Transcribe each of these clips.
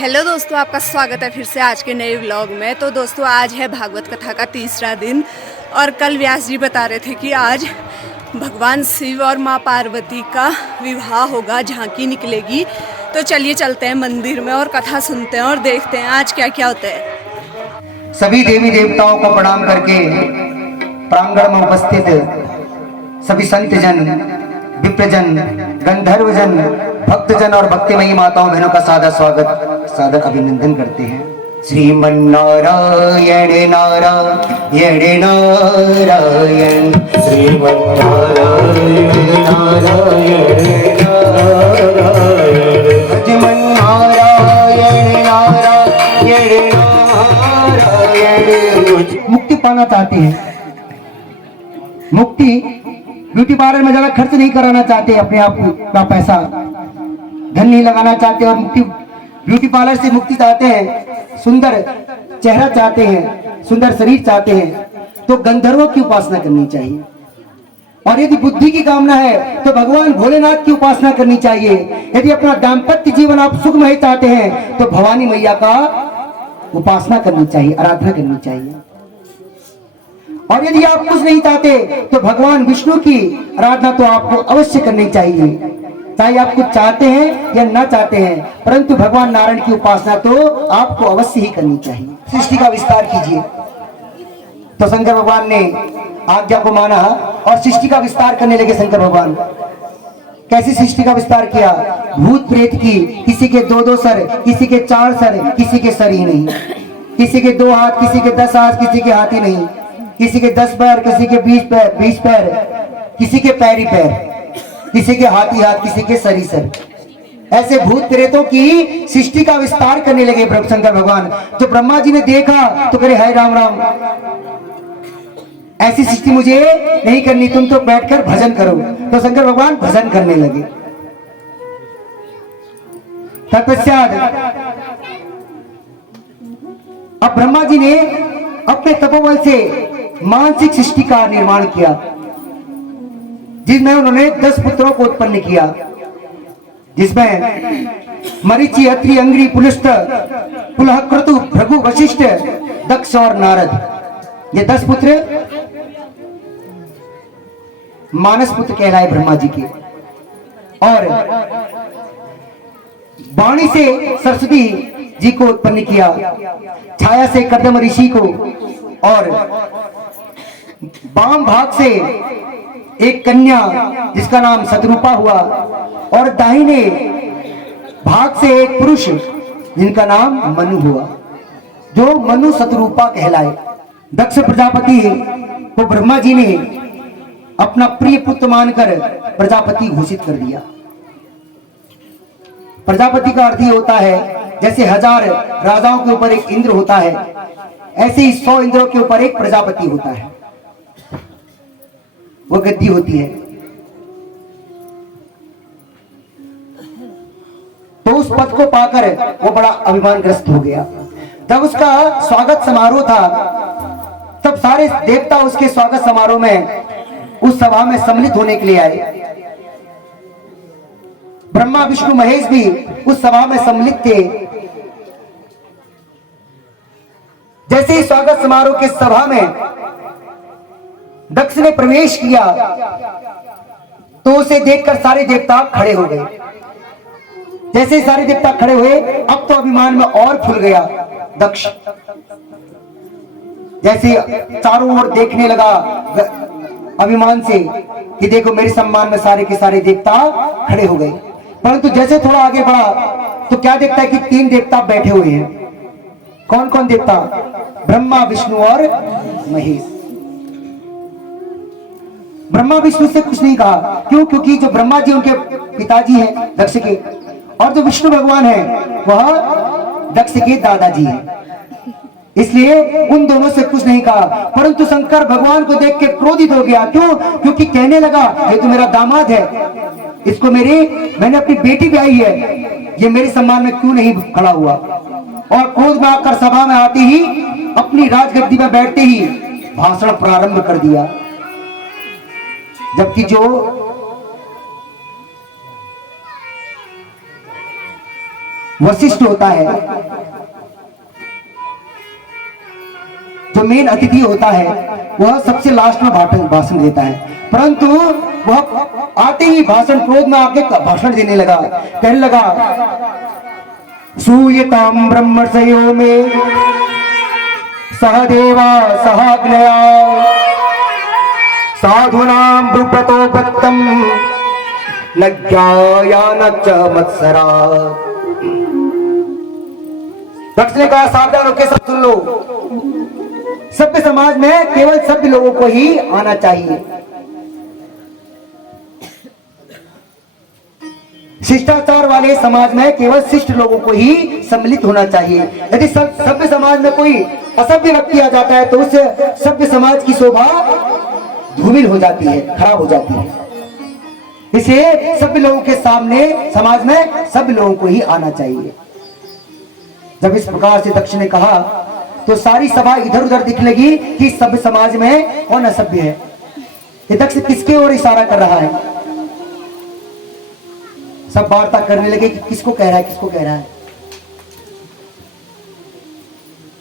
Hello दोस्तों, आपका स्वागत है फिर से आज के नए व्लॉग में। तो दोस्तों, आज है भागवत कथा का तीसरा दिन और कल व्यास जी बता रहे थे कि आज भगवान शिव और माँ पार्वती का विवाह होगा, झांकी निकलेगी। तो चलिए चलते हैं मंदिर में और कथा सुनते हैं और देखते हैं आज क्या क्या होता है। सभी देवी देवताओं को प्रणाम करके प्रांगण में उपस्थित सभी संत जन, विप्रजन, गंधर्वजन, भक्तजन और भक्तिमयी माताओं बहनों का सादर स्वागत, सादर अभिनंदन करते हैं। श्रीमन्नारायण नारायण नारायण, श्रीमन्नारायण नारायण नारायण, श्रीमन्नारायण नारायण नारायण। मुक्ति पाना चाहते हैं, मुक्ति ब्यूटी पार्लर में ज्यादा खर्च नहीं कराना चाहते, अपने आप का पैसा धन नहीं लगाना चाहते और मुक्ति ब्यूटी पार्लर से मुक्ति चाहते हैं, सुंदर चेहरा चाहते हैं, सुंदर शरीर चाहते हैं, तो गंधर्वों की उपासना करनी चाहिए। और यदि बुद्धि की कामना है तो भगवान भोलेनाथ की उपासना करनी चाहिए। यदि अपना दाम्पत्य जीवन आप सुखमय चाहते हैं तो भवानी मैया का उपासना करनी चाहिए, आराधना करनी चाहिए। और यदि आप कुछ नहीं चाहते तो भगवान विष्णु की आराधना तो आपको अवश्य करनी चाहिए, चाहे आप कुछ चाहते हैं या ना चाहते हैं, परंतु भगवान नारायण की उपासना तो आपको अवश्य ही करनी चाहिए। सृष्टि का विस्तार कीजिए। तो शंकर भगवान ने आज्ञा को माना और सृष्टि का विस्तार करने लगे। शंकर भगवान कैसी सृष्टि का विस्तार किया? भूत प्रेत की, किसी के 2-2 सर, किसी के 4 सर, किसी के सर ही नहीं, किसी के 2 हाथ, किसी के 10 हाथ, किसी के हाथ ही नहीं, किसी के 10 पैर, किसी के 20 पैर, किसी के पैर ही पैर, किसी के हाथ ही हाथ, किसी के सर ही सर। ऐसे भूत प्रेतों की सृष्टि का विस्तार करने लगे प्रभु शंकर भगवान। तो ब्रह्मा जी ने देखा तो करे, हाय राम राम, ऐसी सृष्टि मुझे नहीं करनी, तुम तो बैठकर भजन करो। तो शंकर भगवान भजन करने लगे। तत्पश्चात अब ब्रह्मा जी ने अपने तपोबल से मानसिक सृष्टि का निर्माण किया, जिसमें उन्होंने 10 पुत्रों को उत्पन्न किया, जिसमें मरीचि, अत्रि, अंग्री, पुलस्त, पुलह, क्रतु, भृगु, वशिष्ठ, दक्ष और नारद, ये 10 पुत्र मानस पुत्र कहलाए ब्रह्मा जी के। और वाणी से सरस्वती जी को उत्पन्न किया, छाया से कर्दम ऋषि को, और वाम भाग से एक कन्या जिसका नाम शतरूपा हुआ, और दाहिने भाग से एक पुरुष जिनका नाम मनु हुआ, जो मनु शतरूपा कहलाए। दक्ष प्रजापति को ब्रह्मा जी ने अपना प्रिय पुत्र मानकर प्रजापति घोषित कर दिया। प्रजापति का अर्थ ही होता है, जैसे 1000 राजाओं के ऊपर एक इंद्र होता है, ऐसे ही 100 इंद्रों के ऊपर एक प्रजापति होता है, वो गद्दी होती है। तो उस पद को पाकर वो बड़ा अभिमानग्रस्त हो गया। जब उसका स्वागत समारोह था तब सारे देवता उसके स्वागत समारोह में, उस सभा में सम्मिलित होने के लिए आए। ब्रह्मा, विष्णु, महेश भी उस सभा में सम्मिलित थे। जैसे ही स्वागत समारोह के सभा में दक्ष ने प्रवेश किया तो उसे देखकर सारे देवता खड़े हो गए। जैसे ही सारे देवता खड़े हुए, अब तो अभिमान में और फूल गया दक्ष। जैसे चारों ओर देखने लगा अभिमान से कि देखो मेरे सम्मान में सारे के सारे देवता खड़े हो गए। परंतु जैसे थोड़ा आगे बढ़ा तो क्या देखता है कि 3 देवता बैठे हुए हैं। कौन कौन देवता? ब्रह्मा, विष्णु और महेश। ब्रह्मा विष्णु से कुछ नहीं कहा, क्यों? क्योंकि जो ब्रह्मा जी उनके पिताजी हैं दक्ष के, और जो विष्णु भगवान है वह दक्ष के दादाजी हैं, इसलिए उन दोनों से कुछ नहीं कहा। परंतु शंकर भगवान को देख के क्रोधित हो गया। क्यों? क्योंकि कहने लगा, ये तो मेरा दामाद है, इसको मैंने अपनी बेटी ब्याही है, ये मेरे सम्मान में क्यों नहीं खड़ा हुआ? और क्रोध में आकर सभा में आते ही, अपनी राजगद्दी में बैठते ही भाषण प्रारंभ कर दिया। जबकि जो वशिष्ठ होता है, जो मेन अतिथि होता है, वह सबसे लास्ट में भाषण देता है। परंतु वह आते ही भाषण क्रोध में आके भाषण देने लगा, कहने लगा सूयताम ब्रह्मर्षयो में सहदेवा सहाग्नया साधूनां ब्रुवतो भक्तम न ज्ञाया न च मत्सरा। दक्ष ने कहा सावधान होकर सब सुन लो, सभ्य समाज में केवल सभ्य लोगों को ही आना चाहिए। शिष्टाचार वाले समाज में केवल शिष्ट लोगों को ही सम्मिलित होना चाहिए। यदि सभ्य समाज में कोई असभ्य व्यक्ति आ जाता है तो उस सभ्य समाज की शोभा धूमिल हो जाती है, खराब हो जाती है। इसलिए सभ्य लोगों के सामने समाज में सभ्य लोगों को ही आना चाहिए। जब इस प्रकार से दक्ष ने कहा तो सारी सभा इधर उधर दिखने लगी कि सभ्य समाज में कौन असभ्य है। ये दक्ष किसके ओर इशारा कर रहा है? सब वार्ता करने लगे कि किसको कह रहा है, किसको कह रहा है।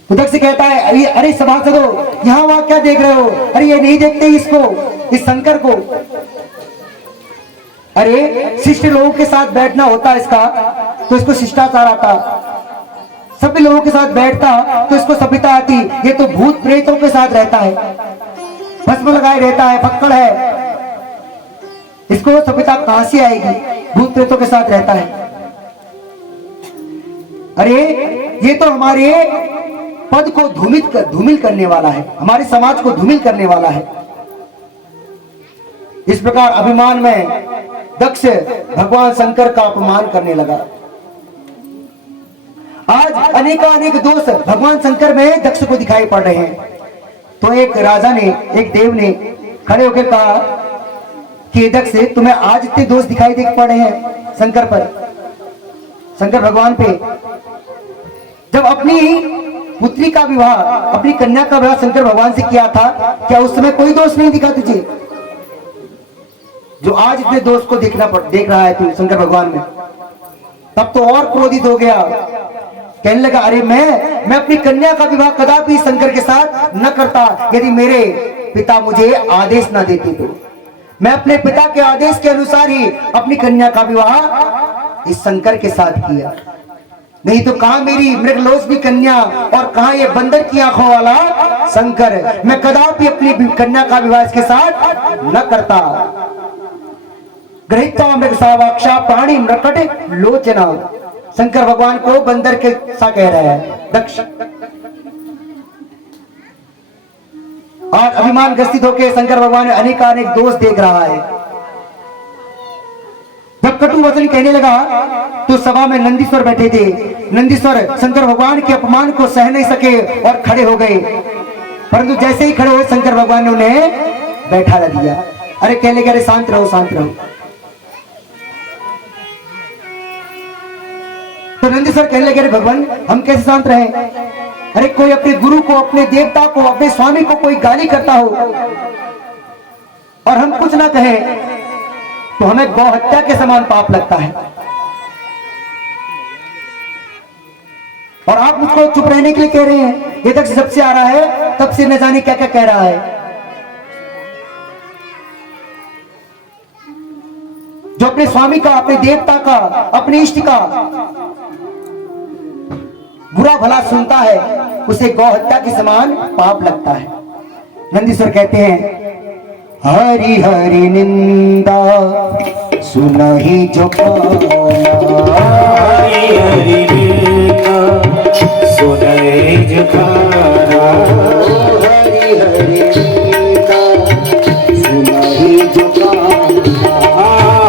तो दक्ष कहता है अरे सभासदों, यहां वहां क्या देख रहे हो? अरे ये नहीं देखते इसको, इस शंकर को। अरे शिष्ट लोगों के साथ बैठना होता इसका तो इसको शिष्टाचार आता, सभी लोगों के साथ बैठता तो इसको सभ्यता आती। ये तो भूत प्रेतों के साथ रहता है, भस्म लगाए रहता है, फक्कड़ है, इसको सभ्यता कहां से आएगी? भूत प्रेतों के साथ रहता है। अरे ये तो हमारे पद को धूमिल करने वाला है, हमारे समाज को धूमिल करने वाला है। इस प्रकार अभिमान में दक्ष भगवान शंकर का अपमान करने लगा। आज अनेक दोष भगवान शंकर में दक्ष को दिखाई पड़ रहे हैं। तो एक राजा ने, एक देव ने खड़े होकर कहा कि दक्ष तुम्हें आज इतने दोष दिखाई दे पड़ रहे हैं शंकर पर, शंकर भगवान पे। जब अपनी पुत्री का विवाह, अपनी कन्या का विवाह शंकर भगवान से किया था, क्या उस समय कोई दोष नहीं दिखा तुझे? जो आज इतने दोष को देख रहा है तू शंकर भगवान में, तब तो और क्रोधित हो गया। कहने लगा अरे मैं अपनी कन्या का विवाह कदापि शंकर के साथ न करता यदि मेरे पिता मुझे आदेश न देते। तो मैं अपने पिता के आदेश के अनुसार ही अपनी कन्या का विवाह इस शंकर के साथ किया। नहीं तो कहां मेरी मृगलोचनी कन्या और कहां ये बंदर की आंखों वाला शंकर। मैं कदापि अपनी कन्या का विवाह इसके साथ न करता। गृहीत्वा मृगसावाक्षा प्राणी मृकट लोचना। शंकर भगवान को बंदर के सा कह रहा है दक्ष। आज अभिमान ग्रसित होकर शंकर भगवान अनेक दोष देख रहा है। जब कटु वचन कहने लगा तो सभा में नंदीश्वर बैठे थे। नंदीश्वर शंकर भगवान के अपमान को सह नहीं सके और खड़े हो गए। परंतु जैसे ही खड़े हुए शंकर भगवान ने उन्हें बैठा दिया। अरे कहने लगे अरे शांत रहो, शांत रहो। तो नंदीश्वर कहने लगे अरे भगवान हम कैसे शांत रहे? अरे कोई अपने गुरु को, अपने देवता को, अपने स्वामी को कोई गाली करता हो और हम कुछ ना कहें तो हमें गौ हत्या के समान पाप लगता है। और आप मुझको चुप रहने के लिए कह रहे हैं। ये दक्ष जब से आ रहा है तब से न जाने क्या क्या कह रहा है। जो अपने स्वामी का, अपने देवता का, अपने इष्ट का बुरा भला सुनता है उसे गौ हत्या के समान पाप लगता है। नंदीश्वर कहते हैं हरि हरि निंदा सुनहि जो पाना। हरि हरि निंदा सुनहि जो पाना। हरि हरि निंदा सुनहि जो पाना।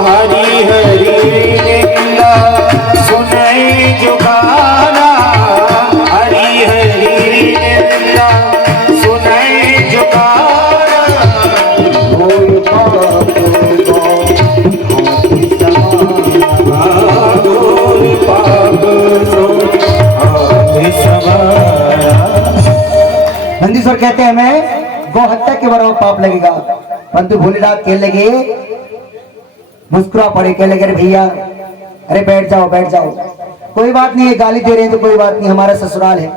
हरि हरि निंदा सुनहि जो पाना। हरि हरि निंदा सुनहि जो पाना। होय पाप गौ हाथी समान। होय पाप गौ हाथी समान। नंदीश्वर कहते हैं मैं गौ हत्या के बराबर पाप लगेगा। परंतु भोलेनाथ कहने लगे, मुस्कुरा पड़े, कहने लगे अरे भैया अरे बैठ जाओ बैठ जाओ। कोई बात नहीं है, गाली दे रहे हैं तो कोई बात नहीं, हमारा ससुराल है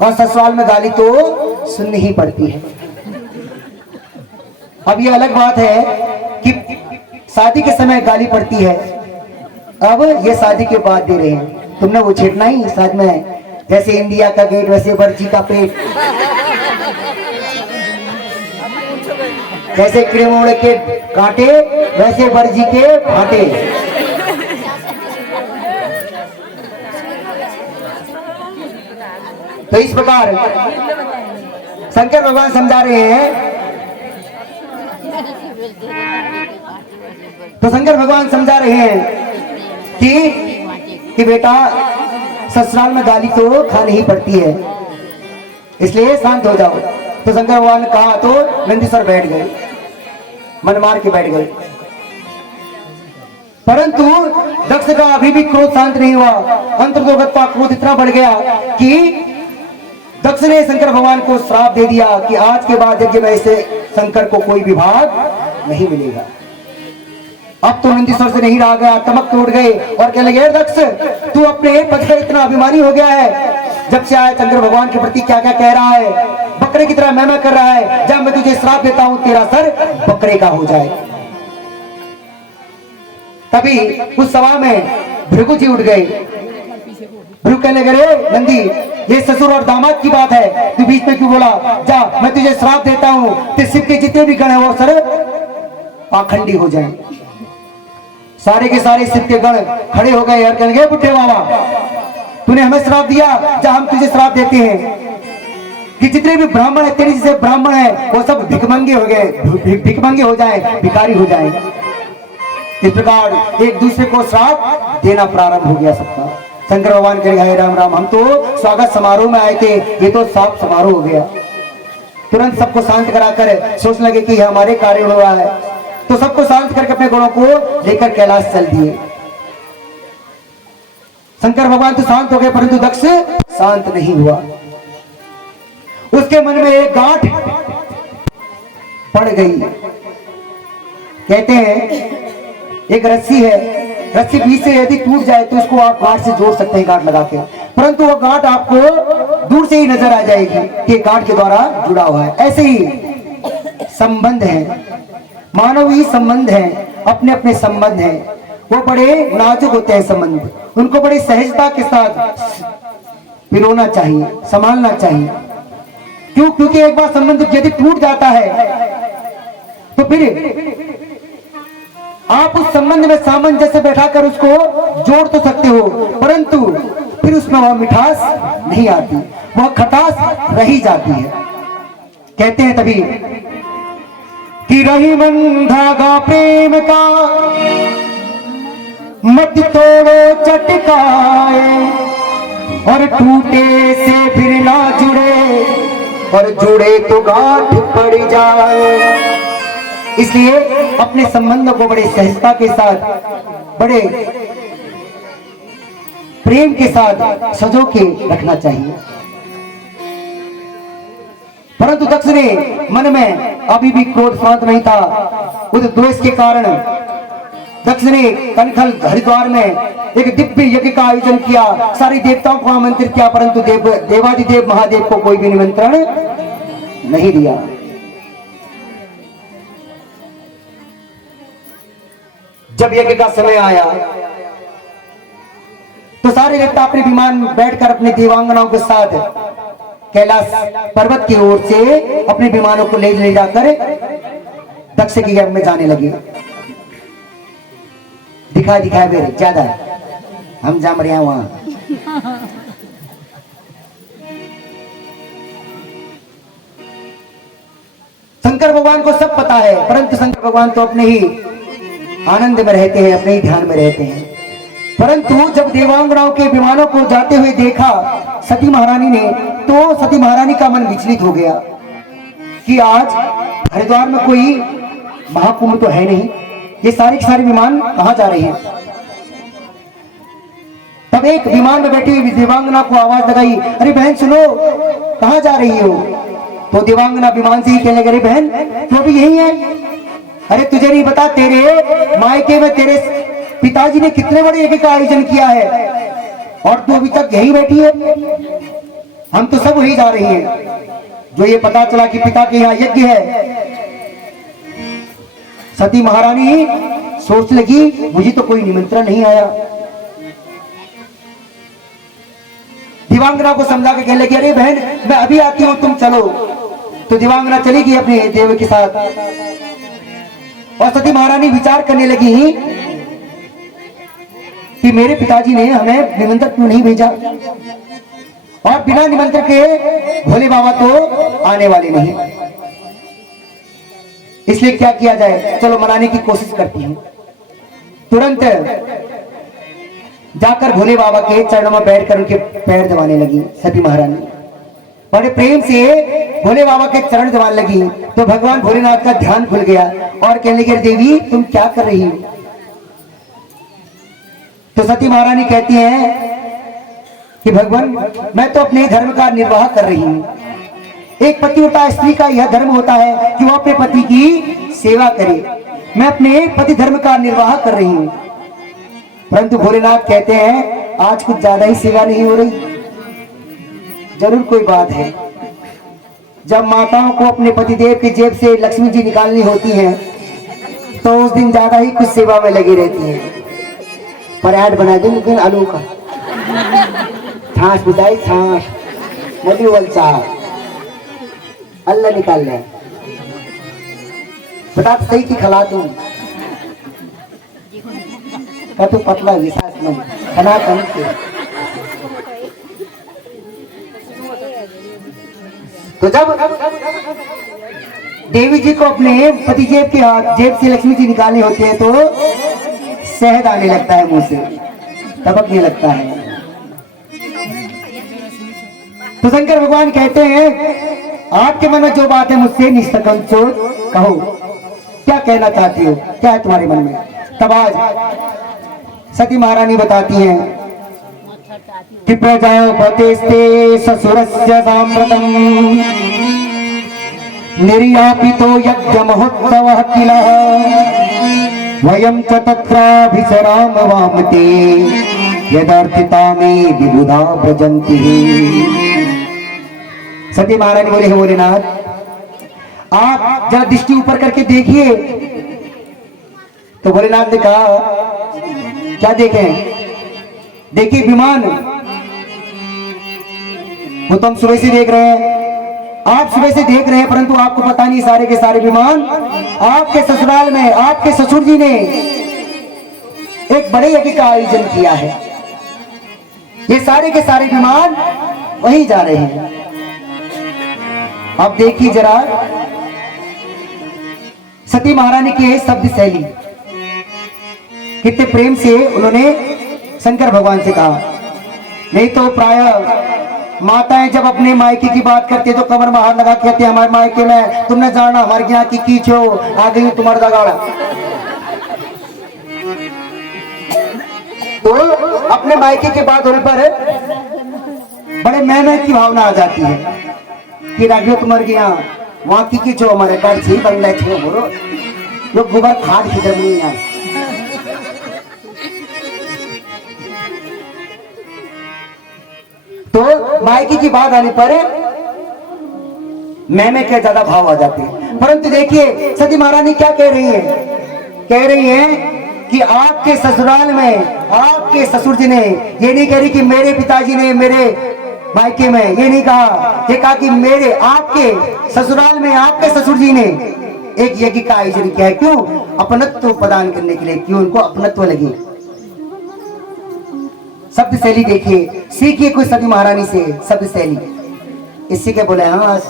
और ससुराल में गाली तो सुननी ही पड़ती है। अब ये अलग बात है कि शादी के समय गाली पड़ती है, अब ये शादी के बाद दे रहे हैं। तुमने वो छेड़ना ही साथ में, जैसे इंडिया का गेट वैसे वर्जी का पेट, जैसे क्रीमोड़ के कांटे वैसे वर्जी के फाटे। तो इस प्रकार शंकर भगवान समझा रहे हैं, तो शंकर भगवान समझा रहे हैं कि बेटा ससुराल में गाली तो खानी ही पड़ती है, इसलिए शांत हो जाओ। तो शंकर भगवान ने कहा तो नंदीश्वर बैठ गए, मन मार के बैठ गए। परंतु दक्ष का अभी भी क्रोध शांत नहीं हुआ। अंतर्गत का क्रोध इतना बढ़ गया कि दक्ष ने शंकर भगवान को श्राप दे दिया कि आज के बाद यज्ञ में से शंकर को कोई विभाग नहीं मिलेगा। अब तो नंदीश्वर से नहीं रहा गया, तमक तोड़ गए और कहने लगे, दक्ष तू अपने पद का इतना अभिमानी हो गया है, जब से आया शंकर भगवान के प्रति क्या क्या कह रहा है, बकरे की तरह मैं कर रहा है। जब मैं तुझे श्राप देता हूं तेरा सर बकरे का हो जाए। तभी उस सभा में भृगु जी उठ गए। भृगु कहने लगे, नंदी ये ससुर और दामाद की बात है, तू बीच में क्यों बोला? जा, मैं तुझे श्राप देता हूं कि शिव के जितने भी गण है वो सर पाखंडी हो जाए। सारे के सारे शिव के गण खड़े हो गए और कहने लगे, बुढ़े बाबा तूने हमें श्राप दिया, जा हम तुझे श्राप देते हैं कि जितने भी ब्राह्मण है तेरी जैसे ब्राह्मण है वो सब भिखमंगे हो गए, भिखमंगे हो जाए, भिखारी हो जाए। इस प्रकार एक दूसरे को श्राप देना प्रारंभ हो गया सबका। शंकर भगवान कहेगा, हे राम राम, हम तो स्वागत समारोह में आए थे, ये तो श्राप समारोह हो गया। तुरंत सबको शांत कराकर सोचने लगे कि हमारे कार्य हुआ है, तो सबको शांत करके अपने गुणों को लेकर कैलाश चल दिए। शंकर भगवान तो शांत हो गए, परंतु दक्ष शांत नहीं हुआ। उसके मन में एक गांठ पड़ गई। कहते हैं एक रस्सी है, रस्सी बीच से यदि टूट जाए तो उसको आप गांठ से जोड़ सकते हैं, गांठ लगा के, परंतु वो गांठ आपको दूर से ही नजर आ जाएगी कि गांठ के द्वारा जुड़ा हुआ है। ऐसे ही संबंध है, मानवीय संबंध है, अपने अपने संबंध है, वो बड़े नाजुक होते हैं संबंध, उनको बड़ी सहजता के साथ पिरोना चाहिए, संभालना चाहिए। क्यों? क्योंकि एक बार संबंध यदि टूट जाता है तो फिर आप उस संबंध में सामंजस्य बैठाकर उसको जोड़ तो सकते हो, परंतु फिर उसमें वह मिठास नहीं आती, वह खटास रही जाती है। कहते हैं तभी कि रही मन धागा प्रेम का, मत तोड़ो चटकाए, और टूटे से फिर ना जुड़े, और जुड़े तो गांठ पड़ जाए। इसलिए अपने संबंधों को बड़े सहजता के साथ, बड़े प्रेम के साथ सजो के रखना चाहिए। परंतु दक्ष ने मन में अभी भी क्रोध शांत नहीं था। उस द्वेष के कारण दक्ष ने कनखल हरिद्वार में एक दिव्य यज्ञ का आयोजन किया, सारे देवताओं को आमंत्रित किया, परंतु देवादिदेव महादेव को कोई भी निमंत्रण नहीं दिया। जब यज्ञ का समय आया तो सारे देवता अपने विमान में बैठकर अपने देवांगनाओं के साथ कैलाश पर्वत की ओर से अपने विमानों को ले जाकर दक्ष के यज्ञ में जाने लगे। दिखाए फिर ज्यादा हम जम रहे हैं वहां। शंकर भगवान को सब पता है, परंतु शंकर भगवान तो अपने ही आनंद में रहते हैं, अपने ही ध्यान में रहते हैं। परंतु जब देवांगनाओं के विमानों को जाते हुए देखा सती महारानी ने, तो सती महारानी का मन विचलित हो गया कि आज हरिद्वार में कोई महाकुंभ तो है नहीं, ये सारे के सारे विमान कहां जा रहे हैं। तब एक विमान में बैठी हुई देवांगना को आवाज लगाई, अरे बहन सुनो, कहां जा रही हो? तो देवांगना विमान से ही कहने लगी, बहन तो भी यही है। अरे तुझे नहीं पता, तेरे मायके में तेरे पिताजी ने कितने बड़े यज्ञ का आयोजन किया है, और तू अभी तक यही बैठी है। हम तो सब वही जा रही हैं। जो ये पता चला कि पिता के यहाँ यज्ञ है, सती महारानी सोच लगी मुझे तो कोई निमंत्रण नहीं आया। दिवांगना को समझा के कहने लगी अरे बहन मैं अभी आती हूं तुम चलो। तो दिवांगना चली गई अपने देव के साथ और सती महारानी विचार करने लगी कि मेरे पिताजी ने हमें निमंत्रण क्यों नहीं भेजा और बिना निमंत्रण के भोले बाबा तो आने वाले नहीं, इसलिए क्या किया जाए, चलो मनाने की कोशिश करती हूं। तुरंत जाकर भोले बाबा के चरणों में बैठकर उनके पैर दबाने लगी सती महारानी। बड़े प्रेम से भोले बाबा के चरण दबाने लगी तो भगवान भोलेनाथ का ध्यान खुल गया और कहने लगे देवी तुम क्या कर रही हो। तो सती महारानी कहती है कि भगवान मैं तो अपने धर्म का निर्वाह कर रही हूं। एक पतिव्रता स्त्री का यह धर्म होता है कि वह अपने पति की सेवा करे। मैं अपने पति धर्म का निर्वाह कर रही हूं। परंतु भोलेनाथ कहते हैं आज कुछ ज्यादा ही सेवा नहीं हो रही। जरूर कोई बात है। जब माताओं को अपने पतिदेव की जेब से लक्ष्मी जी निकालनी होती हैं तो उस दिन ज्यादा ही कुछ सेवा में लगी रहती है। पराठ बना दे लेकिन आलू का छाछ बुझाई छाछ मोदी वाल चाह अल्लाह निकाल ले बता सही की खिला दूं का तो पतला विशास में खाना कम के। तो जब देवी जी को अपने पति जेब से लक्ष्मी जी निकालनी होती है तो शहद आने लगता है मुंह से, टपकने लगता है। तो शंकर भगवान कहते हैं आपके मन में जो बात है मुझसे निष्संकोच कहो, क्या कहना चाहती हो, क्या है तुम्हारे मन में। तब आज सती महारानी बताती हैं कि प्रजापतेस्ते ससुरस्य साम्प्रतम् निर्यापितो यज्ञ महोत्सवः किल वयं च तत्राभिसराम वामते यदार्थिता में विबुधा व्रजन्ति। सती महारानी बोले हे भोलेनाथ आप जरा दृष्टि ऊपर करके देखिए। तो भोलेनाथ ने कहा क्या देखें। देखिए विमान वो तो हम सुबह से देख रहे हैं, आप सुबह से देख रहे हैं, परंतु आपको पता नहीं सारे के सारे विमान आपके ससुराल में आपके ससुर जी ने एक बड़े यज्ञ का आयोजन किया है। ये सारे के सारे विमान वहीं जा रहे हैं। अब देखिए जरा सती महारानी की शब्द शैली कितने प्रेम से उन्होंने शंकर भगवान से कहा। नहीं तो प्राय माताएं जब अपने मायके की बात करते तो कमर में हाथ लगा कहते हमारे मायके में तुमने जाना हमारे यहाँ की कीचो आ गई तुम्हारा दगाड़ा। तो अपने मायके की बात होने पर बड़े मैं की भावना आ जाती है कि राघव तुम्हारे यहाँ वहां की कीचो हमारे घर से बन रहे बोलो जो गोबर खाद की जमीन है। तो मायके की बात आने पर मैं क्या ज्यादा भाव आ जाते हैं। परंतु देखिए सती महारानी क्या कह रही है, कह रही है कि आपके ससुराल में आपके ससुर जी ने, ये नहीं कह रही कि मेरे पिताजी ने मेरे मायके में, ये नहीं कहा, ये कहा कि मेरे आपके ससुराल में आपके ससुर जी ने एक यज्ञ का आयोजन किया है। क्यों? अपनत्व प्रदान करने के लिए, क्यों उनको अपनत्व लगे। शब्द शैली देखिए, सीखिए कोई सती महारानी से शब्द शैली। इसी के बोले हाँ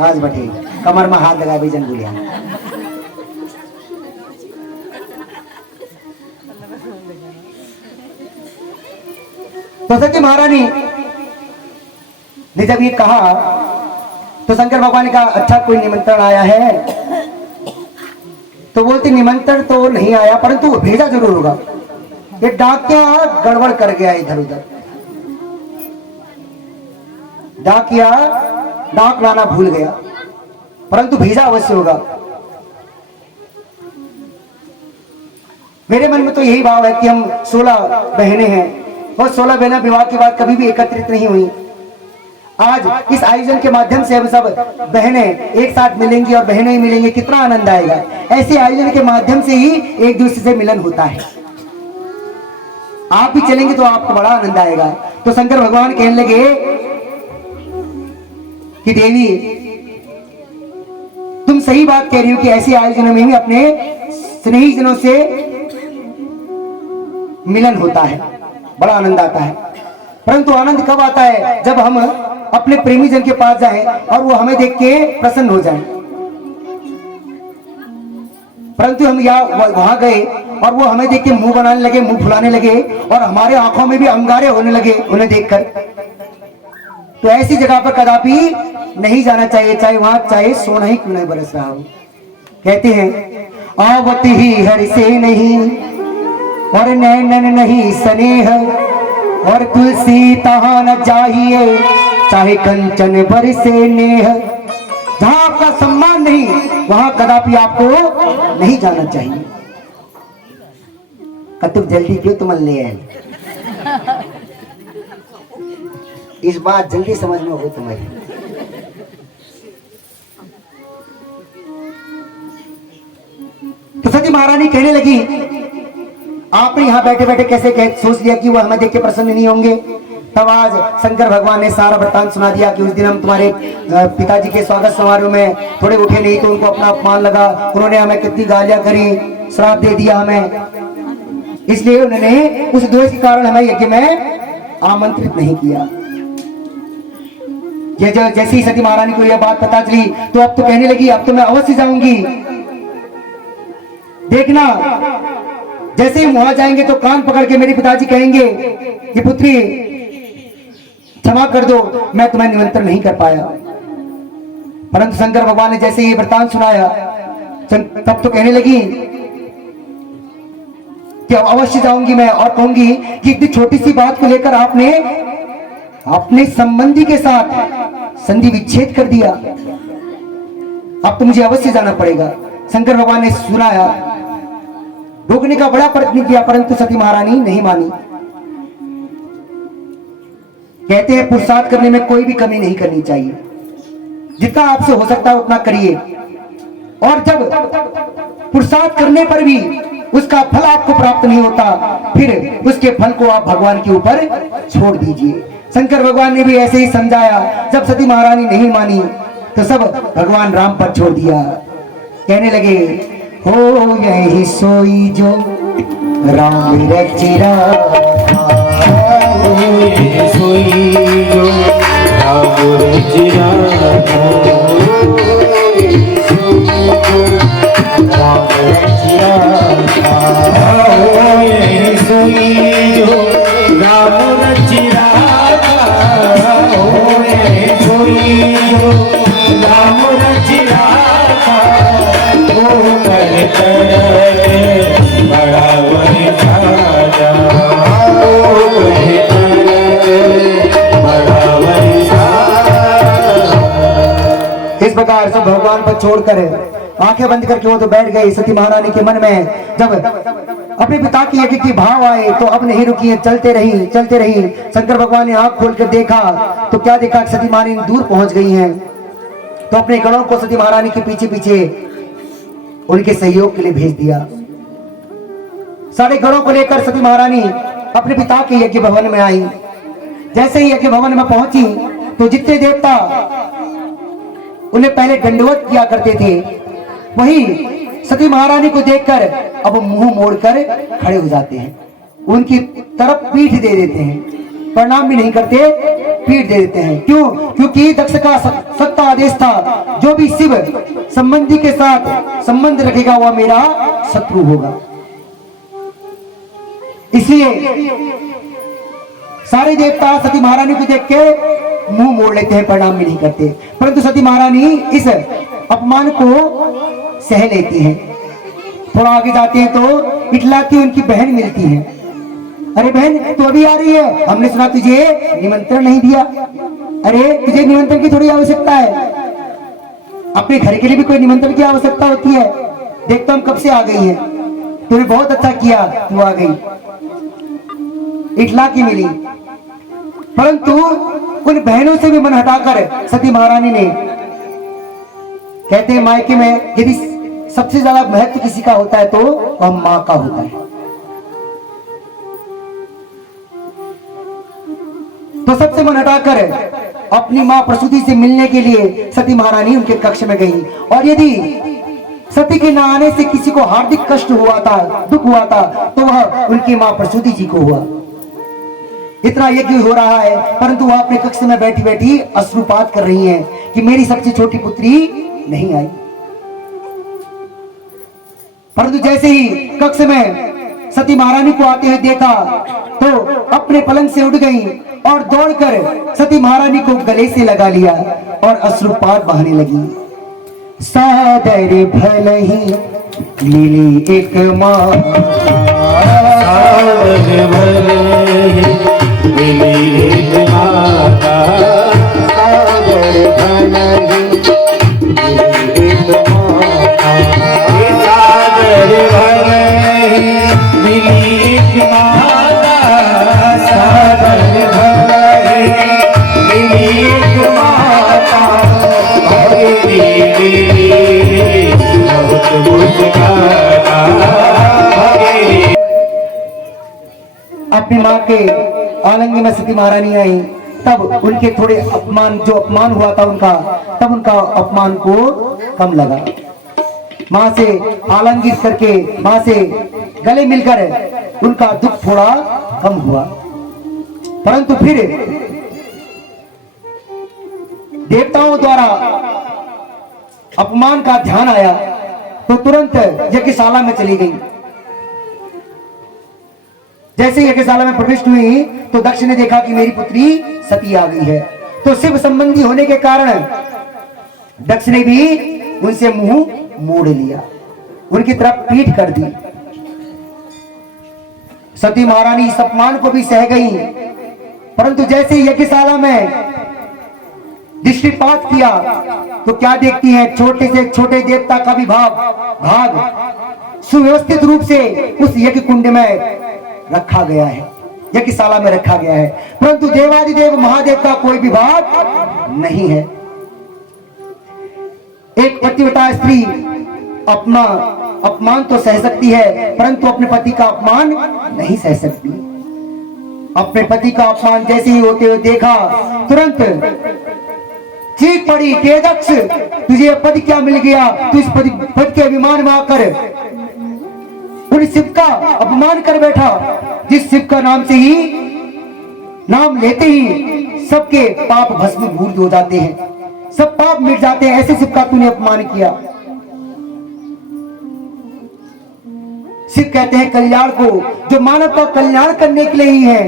आज बैठे कमर में हाथ लगा बेजन बोलिया। तो सती महारानी ने जब ये कहा तो शंकर भगवान ने कहा अच्छा कोई निमंत्रण आया है। तो बोलते निमंत्रण तो नहीं आया परंतु भेजा जरूर होगा। ये डाकिया गड़बड़ कर गया इधर उधर, डाकिया डाक लाना भूल गया, परंतु भेजा अवश्य होगा। मेरे मन में तो यही भाव है कि हम 16 बहनें हैं, और 16 बहनें विवाह के बाद कभी भी एकत्रित नहीं हुई। आज इस आयोजन के माध्यम से हम सब बहनें एक साथ मिलेंगी और बहनें ही मिलेंगे, कितना आनंद आएगा। ऐसे आयोजन के माध्यम से ही एक दूसरे से मिलन होता है। आप भी चलेंगे तो आपको बड़ा आनंद आएगा। तो शंकर भगवान कहने लगे कि देवी तुम सही बात कह रही हो कि ऐसे आयोजनों में ही अपने स्नेही जनों से मिलन होता है, बड़ा आनंद आता है। परंतु आनंद कब आता है? जब हम अपने प्रेमी जन के पास जाएं और वो हमें देख के प्रसन्न हो जाएं। परंतु हम वहां गए और वो हमें देख के मुंह बनाने लगे, मुंह फुलाने लगे और हमारे आंखों में भी अंगारे होने लगे उन्हें देखकर, तो ऐसी जगह पर कदापि नहीं जाना चाहिए, चाहे सोना ही क्यों नहीं बरस रहा हो। कहते हैं आवत ही हर से नहीं और नैनन नहीं स्नेह और तुलसी तहां न चाहिए चाहे कंचन बरसे नेह। जहां आपका सम्मान नहीं वहां कदापि आपको नहीं जाना चाहिए। कतुक जल्दी क्यों तुम ले आए? इस बात जल्दी समझ में हो तुम्हारी। तो सती महारानी कहने लगी आपने यहाँ बैठे बैठे कैसे सोच लिया कि वो हमें देख के प्रसन्न नहीं होंगे। तब आज शंकर भगवान ने सारा वृत्तांत सुना दिया कि उस दिन हम तुम्हारे पिताजी के स्वागत समारोह में थोड़े उठे नहीं तो उनको अपना अपमान लगा, उन्होंने हमें कितनी गालियां करी, श्राप दे दिया हमें, इसलिए उन्होंने उस दोष के कारण हमें यज्ञ में आमंत्रित नहीं किया। ये जैसे ही सती महारानी को यह बात पता चली तो अब तो कहने लगी अब तो मैं अवश्य जाऊंगी। देखना जैसे ही वहां जाएंगे तो कान पकड़ के मेरे पिताजी कहेंगे कि पुत्री क्षमा कर दो, मैं तुम्हें निमंत्रण नहीं कर पाया। परंतु शंकर भगवान ने जैसे ये वृत्तांत सुनाया तब तो कहने लगी कि अवश्य जाऊंगी मैं और कहूंगी कि इतनी छोटी सी बात को लेकर आपने अपने संबंधी के साथ संधि विच्छेद कर दिया, अब तो मुझे अवश्य जाना पड़ेगा। शंकर भगवान ने सुनाया, रोकने का बड़ा प्रयत्न किया परंतु सती महारानी नहीं मानी। कहते हैं पुरुषार्थ करने में कोई भी कमी नहीं करनी चाहिए, जितना आपसे हो सकता है उतना करिए, और जब पुरुषार्थ करने पर भी उसका फल आपको प्राप्त नहीं होता फिर उसके फल को आप भगवान के ऊपर छोड़ दीजिए। शंकर भगवान ने भी ऐसे ही समझाया। जब सती महारानी नहीं मानी तो सब भगवान राम पर छोड़ दिया। कहने लगे हो यही सोई जो राम रचिरा, सोई जो राम रचिरा, राम रचिरा, सोई जो राम रचिरा, सोई जो राम रचिरा, बड़ा इस प्रकार सब भगवान पर छोड़कर आंखें बंद करके वो तो बैठ गई। सती महारानी के मन में जब अपने पिता की यज्ञ की भाव आए तो अब नहीं रुकी, चलते रही चलते रही। शंकर भगवान ने आंख खोलकर देखा तो क्या देखा, सती महारानी दूर पहुंच गई हैं। तो अपने गणों को सती महारानी के पीछे पीछे उनके सहयोग के लिए भेज दिया। सारे गणों को लेकर सती महारानी अपने पिता के यज्ञ भवन में आई। जैसे ही यज्ञ भवन में पहुंची तो जितने देवता उन्हें पहले दंडवत किया करते थे वही सती महारानी को देखकर अब मुंह मोड़कर खड़े हो जाते हैं, उनकी तरफ पीठ दे देते हैं, प्रणाम भी नहीं करते, पीठ दे देते हैं। क्यों? क्योंकि दक्ष का सत्ता आदेश था जो भी शिव संबंधी के साथ संबंध रखेगा वह मेरा शत्रु होगा। इसलिए सारे देवता सती महारानी को देख के मुंह मोड़ लेते हैं, प्रणाम भी नहीं करते। परंतु सती महारानी इस अपमान को सह लेती हैं। थोड़ा आगे जाते हैं तो इटलाती उनकी बहन मिलती है। अरे बहन तू अभी आ रही है, हमने सुना तुझे निमंत्रण नहीं दिया। अरे तुझे निमंत्रण की थोड़ी आवश्यकता है, अपने घर के लिए भी कोई निमंत्रण की आवश्यकता होती है। देखता हम कब से आ गई है, तूने बहुत अच्छा किया तू आ गई। इटला की मिली, परंतु उन बहनों से भी मन हटाकर सती महारानी ने, कहते हैं मायके में यदि सबसे ज्यादा महत्व किसी का होता है तो वह मां का होता है। तो सबसे मन हटाकर अपनी मां प्रसूति से मिलने के लिए सती महारानी उनके कक्ष में गई। और यदि सती के न आने से किसी को हार्दिक कष्ट हुआ था, दुख हुआ था, तो वह उनकी मां प्रसूति जी को हुआ। इतना यज्ञ हो रहा है, परंतु वह अपने कक्ष में बैठी बैठी अश्रुपात कर रही हैं कि मेरी सबसे छोटी पुत्री नहीं आई। परंतु जैसे ही कक्ष में सती महारानी को आते हुए देखा तो अपने पलंग से उठ गई और दौड़कर सती महारानी को गले से लगा लिया और अश्रुपात बहाने लगी। सादर भलही मिली एक माँ, सादर भलही मिली एक माता, सादर भलही मिली एक माता, सादर भलही मिली एक माता, सादर भलही मिली एक माता, भगेरी बहुत मुस्काना, भगेरी। अपनी माँ के आलंग में सती महारानी आई, तब उनके थोड़े अपमान, जो अपमान हुआ था उनका, तब उनका अपमान को कम लगा। माँ से आलंगित करके, माँ से गले मिलकर उनका दुख थोड़ा कम हुआ। परंतु फिर देवताओं द्वारा अपमान का ध्यान आया तो तुरंत यज्ञशाला में चली गई। जैसे यज्ञशाला में प्रविष्ट हुई तो दक्ष ने देखा कि मेरी पुत्री सती आ गई है। तो शिव संबंधी होने के कारण दक्ष ने भी उनसे मुंह मोड़ लिया, उनकी तरफ पीठ कर दी। सती महारानी इस अपमान को भी सह गई, परंतु जैसे यज्ञशाला में दृष्टिपात किया तो क्या देखती हैं, छोटे से छोटे देवता का भी भाग सुव्यवस्थित रूप से उस यज्ञ कुंड में रखा गया है, यज्ञशाला में रखा गया है, परंतु देवादिदेव महादेव का कोई भी भाग नहीं है। एक पतिव्रता स्त्री अपना अपमान तो सह सकती है, परंतु अपने पति का अपमान नहीं सह सकती। अपने पति का अपमान जैसे ही होते हुए देखा, तुरंत चीख पड़ी कि दक्ष, तुझे पद क्या मिल गया? तू इस पद के अभिमान में आकर उन शिव का अपमान कर बैठा, जिस शिव का नाम से ही, नाम लेते ही सबके पाप भस्मीभूत हो जाते हैं, सब पाप मिट जाते हैं। ऐसे शिव का तूने अपमान किया। शिव कहते हैं कल्याण को, जो मानव का कल्याण करने के लिए ही है,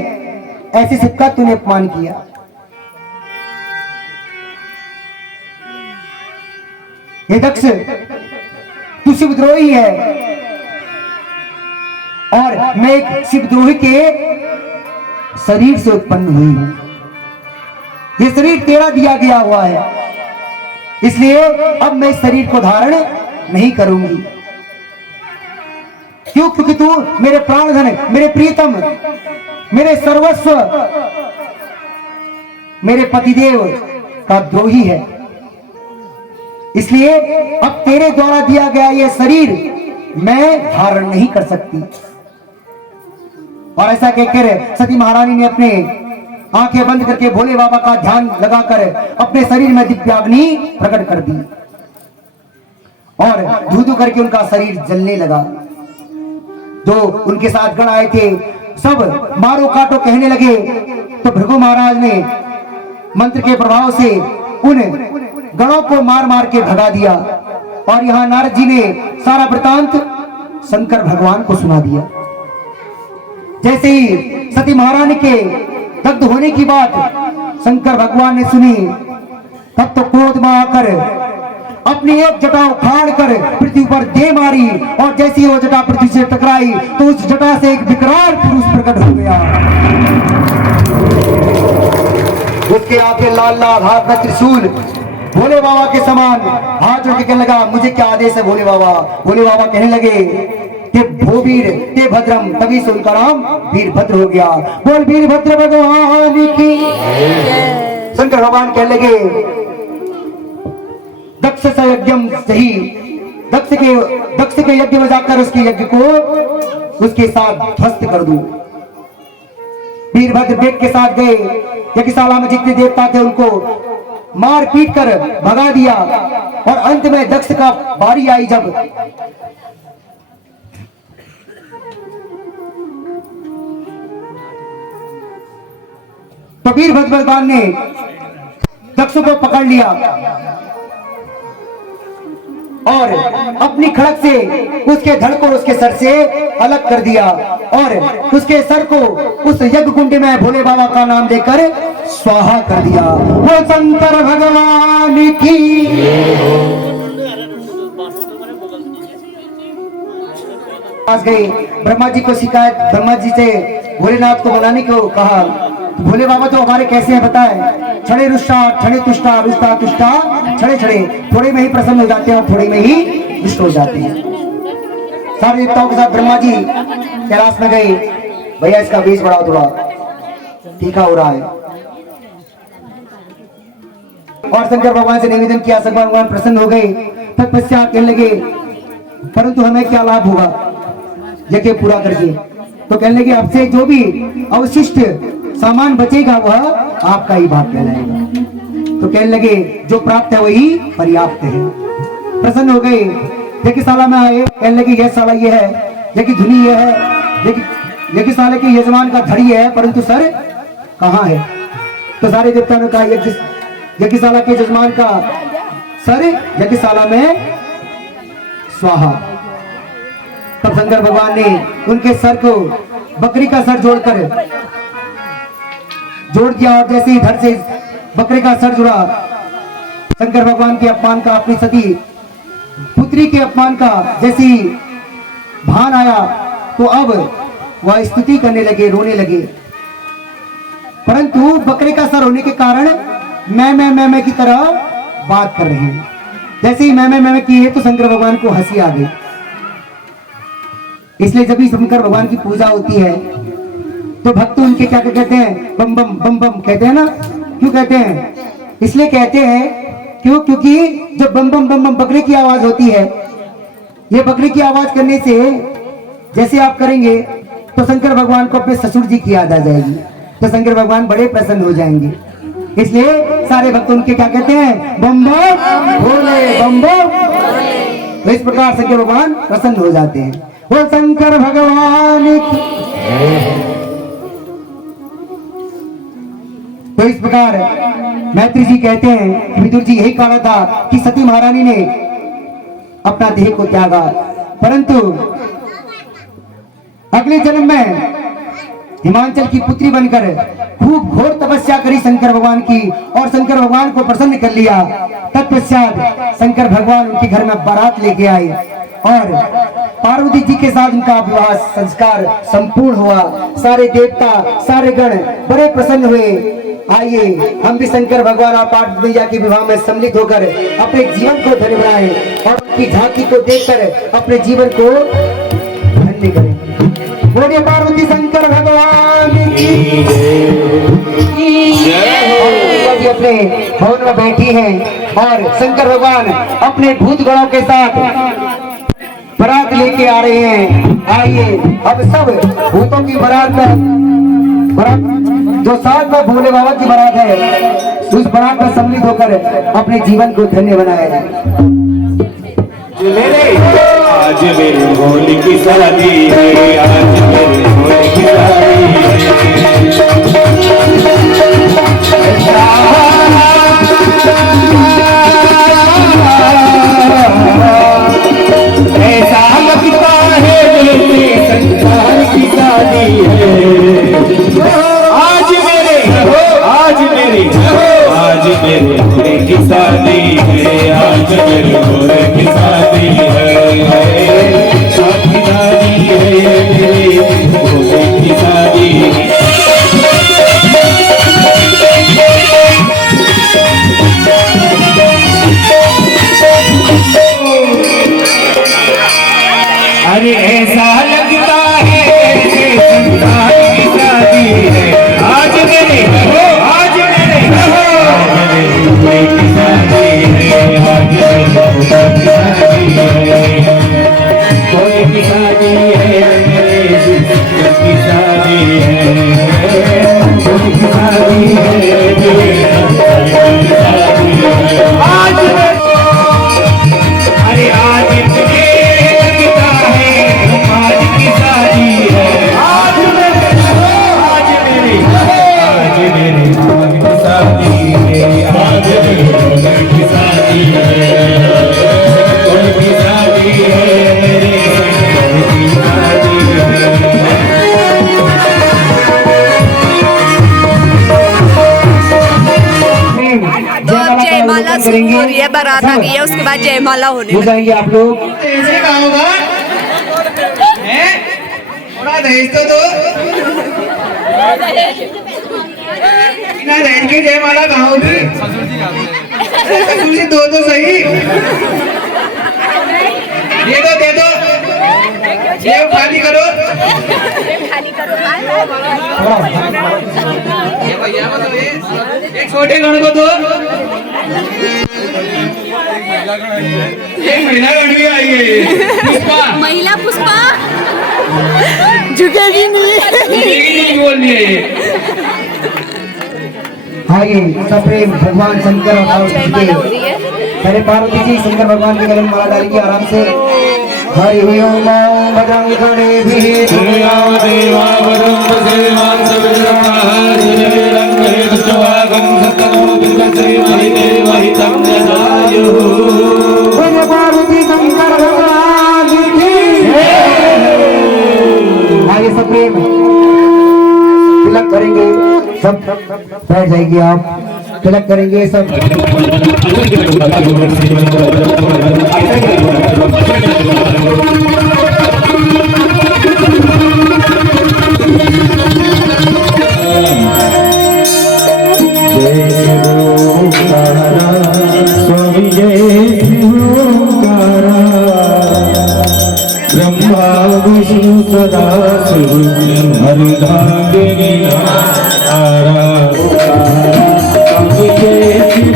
ऐसे शिव का तूने अपमान किया। हे दक्ष, तू शिवद्रोही है और मैं एक शिवद्रोही के शरीर से उत्पन्न हुई हूं। ये शरीर तेरा दिया गया हुआ है, इसलिए अब मैं इस शरीर को धारण नहीं करूंगी। क्यों? क्योंकि तू मेरे प्राणधन, मेरे प्रियतम, मेरे सर्वस्व, मेरे पतिदेव का द्रोही है, इसलिए अब तेरे द्वारा दिया गया ये शरीर मैं धारण नहीं कर सकती। और ऐसा कहकर सती महारानी ने अपने आंखें बंद करके भोले बाबा का ध्यान लगाकर अपने शरीर में दिव्याग्नि प्रकट कर दी और धू धू करके उनका शरीर जलने लगा। जो उनके साथ गण आए थे सब मारो काटो कहने लगे, तो भृगु महाराज ने मंत्र के प्रभाव से उन गणों को मार मार के भगा दिया। और यहाँ नारद जी ने सारा वृतांत शंकर भगवान को सुना दिया। जैसे ही सती महारानी के दग्ध होने की बात शंकर भगवान ने सुनी, तब तो क्रोध में आकर अपनी एक जटा उखाड़ कर पृथ्वी पर दे मारी, और जैसे ही वो जटा पृथ्वी से टकराई तो उस जटा से एक विकराल पुरुष प्रकट हो गया। उसके आगे लाल लाल हाथ में त्रिशूल, भोले बाबा के समान हाथ जोड़ के कहने लगा, मुझे क्या आदेश है भोले बाबा? भोले बाबा कहने लगे ते भोवीर ते भद्रम, तभी से उनका नाम वीरभद्र हो गया। बोल वीरभद्र भगवान की। शंकर भगवान कहने लगे दक्ष से यज्ञम सही, दक्ष के यज्ञ में जाकर उसके यज्ञ को उसके साथ ध्वस्त कर दूं। वीरभद्र बेग के साथ गए, यज्ञशाला में जितने देवता थे उनको मार पीट कर भगा दिया और अंत में दक्ष का बारी आई जब तो वीरभद्र भगवान ने दक्ष को पकड़ लिया और अपनी खड़क से उसके धड़ को उसके सर से अलग कर दिया और उसके सर को उस यज्ञ कुंड में भोले बाबा का नाम लेकर स्वाहा कर दिया। वो शंकर भगवान की। पास गए, ब्रह्मा जी को शिकायत, ब्रह्मा जी से भोलेनाथ को बुलाने को कहा। भोले बाबा तो हमारे कैसे हैं बताए, छड़े रुष्टा छड़े तुष्टा रुष्टा तुष्टा छड़े छड़े, थोड़े में ही प्रसन्न हो जाते हैं और थोड़े में ही दुष्ट हो जाते हैं। सारे देवताओं के साथ ब्रह्मा जी कैलाश में गए, भैया इसका बीज बढ़ाओ, थोड़ा तीखा हो रहा है। और शंकर भगवान से निवेदन किया, शंकर भगवान प्रसन्न हो गए। तत्पश्चात कहने लगे परंतु हमें क्या लाभ होगा यज्ञ पूरा करके। तो कहने लगे अब से जो भी अवशिष्ट सामान बचेगा वह आपका ही भाग कहलाएगा। तो कहने लगे जो प्राप्त है वही पर्याप्त है। प्रसन्न हो गए, यज्ञशाला में आए, कहने लगे यह साला ये है, यज्ञ धुनी यह है, यज्ञशाला के यजमान का धड़ी है परंतु सर कहाँ है। तो सारे देवताओं ने कहा यज्ञशाला के यजमान का सर यज्ञशाला में स्वाहा। तब शंकर भगवान ने उनके सर को बकरी का सर जोड़ दिया और जैसे ही धड़ से बकरे का सर जुड़ा, शंकर भगवान के अपमान का, अपनी सती पुत्री के अपमान का जैसी भान आया तो अब वह स्तुति करने लगे, रोने लगे। परंतु बकरे का सर होने के कारण मैं की तरह बात कर रहे हैं। जैसे ही मैं की है तो शंकर भगवान को हंसी आ गई। इसलिए जब भी शंकर भगवान की पूजा होती है तो भक्त उनके क्या कहते हैं, बम बम बम बम कहते हैं ना। क्यों कहते हैं? इसलिए कहते हैं क्योंकि जब बम बम बम बम बकरे की आवाज होती है, ये बकरे की आवाज करने से जैसे आप करेंगे तो शंकर भगवान को अपने ससुर जी की याद आ जाएगी, तो शंकर भगवान बड़े प्रसन्न हो जाएंगे। इसलिए सारे भक्त उनके क्या कहते हैं, बम बम भोले बम बम। तो इस प्रकार शंकर भगवान प्रसन्न हो जाते हैं। वो शंकर भगवान की। तो इस प्रकार मैत्री जी कहते हैं, विदुर जी यही कारण था कि सती महारानी ने अपना देह को त्यागा, परंतु अगले जन्म में हिमांचल की पुत्री बनकर खूब घोर तपस्या करी शंकर भगवान की और शंकर भगवान को प्रसन्न कर लिया। तत्पश्चात शंकर भगवान उनके घर में बारात लेके आए और पार्वती जी के साथ उनका विवाह संस्कार संपूर्ण हुआ। सारे देवता सारे गण बड़े प्रसन्न हुए। आइए हम भी शंकर भगवान और पार्वती मैया के विवाह में सम्मिलित होकर अपने जीवन को धन्य बनाएं और उनकी झांकी को देखकर अपने जीवन को धन्य करें। बोलिए पार्वती शंकर भगवान की जय। अपने भवन में बैठी हैं और शंकर भगवान अपने भूत गणों के साथ बारात लेके आ रहे हैं। आइए अब सब भूतों की बारात जो साथ में भोले बाबा की बारात है, उस बारात में सम्मिलित होकर अपने जीवन को धन्य बनाया जाए। आज मेरे भोले की शादी है, आज मेरे भोले की शादी ऐसा लगता है जैसे संसार की शादी है। आज मेरे भोले की शादी है, आज मेरे भोले की शादी है। शादी है मेरे भोले की शादी तो अब जयमाला शुरू हो रही है, बारात आ गई है, उसके बाद जयमाला होने हो लगी। जाएंगे आप लोग। ऐसे कहा होगा हैं? थोड़ा दहेज तो दो। बिना दहेज के जयमाला कहाँ होगी? ससुर जी दो तो सही। दे दो ये खाली करो। ये भैया को दो, एक छोटे गण को दो। एक महिला गण भी आई है, पुष्पा। महिला पुष्पा झुकेगी नहीं। बोल दिया ये। आगे सप्रेम भगवान शंकर और पार्वती जयमाला हो रही है। पहले पार्वती जी शंकर भगवान के गले में माला डालेंगे आराम से। हरि ओम भद्रं कर्णेभिः देवावरं वसेवां सवितरं सुजवीरं गरुडवागं सत्तमो बिंदश्रीमहि देवहितं जनायुः। बोले पार्वती शंकर भगवान की आगे सप्रेम तिलक करेंगे सब, बैठ जाएंगे आप, तिलक करेंगे सब। स्वामी जय ओंकारा ब्रह्मा विष्णु सदा शिव हरिधाम आरा स्वामी जय शिव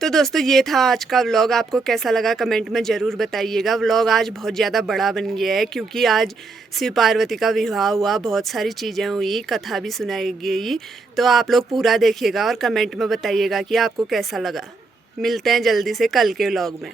तो दोस्तों ये था आज का व्लॉग। आपको कैसा लगा कमेंट में ज़रूर बताइएगा। व्लॉग आज बहुत ज़्यादा बड़ा बन गया है क्योंकि आज शिव पार्वती का विवाह हुआ, बहुत सारी चीज़ें हुई, कथा भी सुनाई गई। तो आप लोग पूरा देखिएगा और कमेंट में बताइएगा कि आपको कैसा लगा। मिलते हैं जल्दी से कल के व्लॉग में।